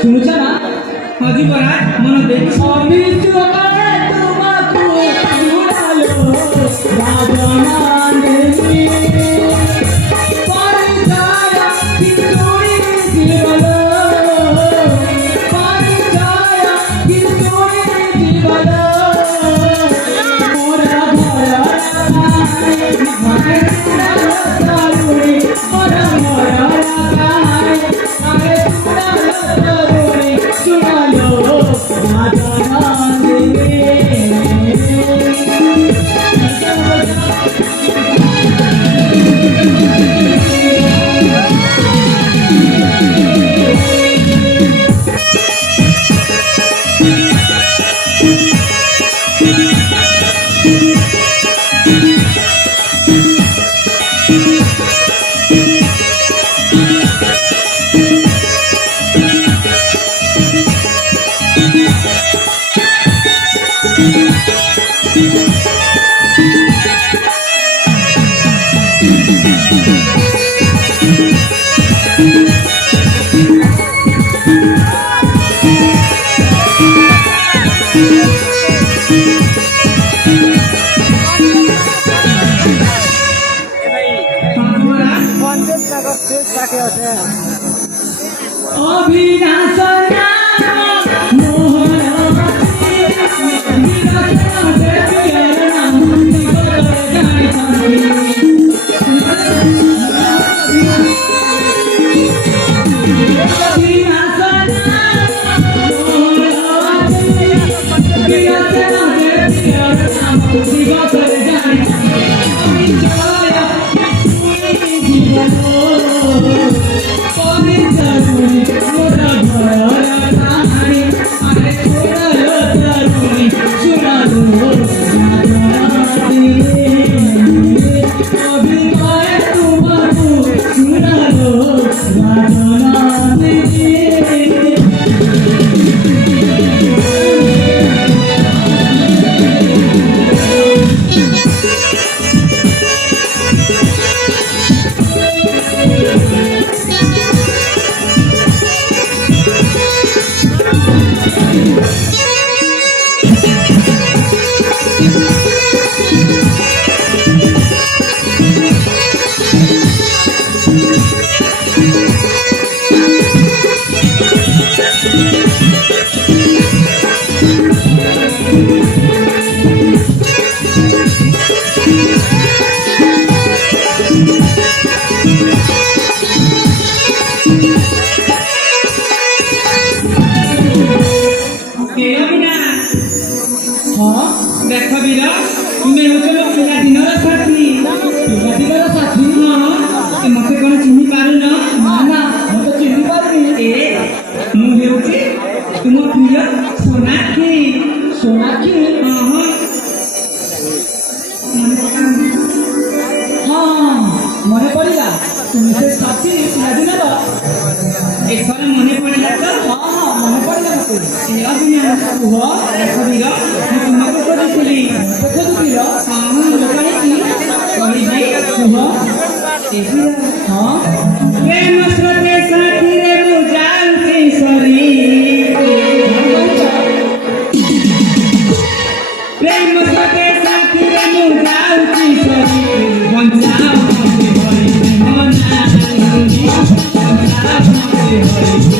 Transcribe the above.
শুনুছ না? আজি পরা মন দেই সবই চোখে তোমাকে জুড়ালো রাজমান দেবী পরিচয় কিশোরী জীবন পরিচয় কিশোরী জীবন মোরা ভরা মানে তারুণী মোরা ভরা আগে তারুণী চুড়ালো রাজমান দেবী देख बीर तुम्हें होचलो पिला दिनर साथी ପିଲାଦିନର ସାଥୀ हाँ मते कोन चिन्हि पारु न ନା ନା ମୁଁ ତ ଚିହ୍ନି ପାରୁନି ए मु हेउची तुम प्रिय सोनाक्षी ସୋନାକ୍ଷୀ हाँ हाँ ହଁ ମନେ ପଡ଼ିଲା ତୁମେ ସେ ସାଥୀ ପିଲାଦିନର एथर मने पड़िला तो ହଁ ହଁ ମନେ ପଡ଼ିଲା ମୋତେ ए अभिनय କୁହ देख बीर मु तुमको खोजुली ଦେଖୁଥିଲ हाँ कही କୁହ ए बीर ହଁ प्रेम स्रोते साथी रे मु जाउची सरी प्रेम स्रोते साथी रे मु जाउची सरी बंचाओ मते होई मना बंचाओ मते होई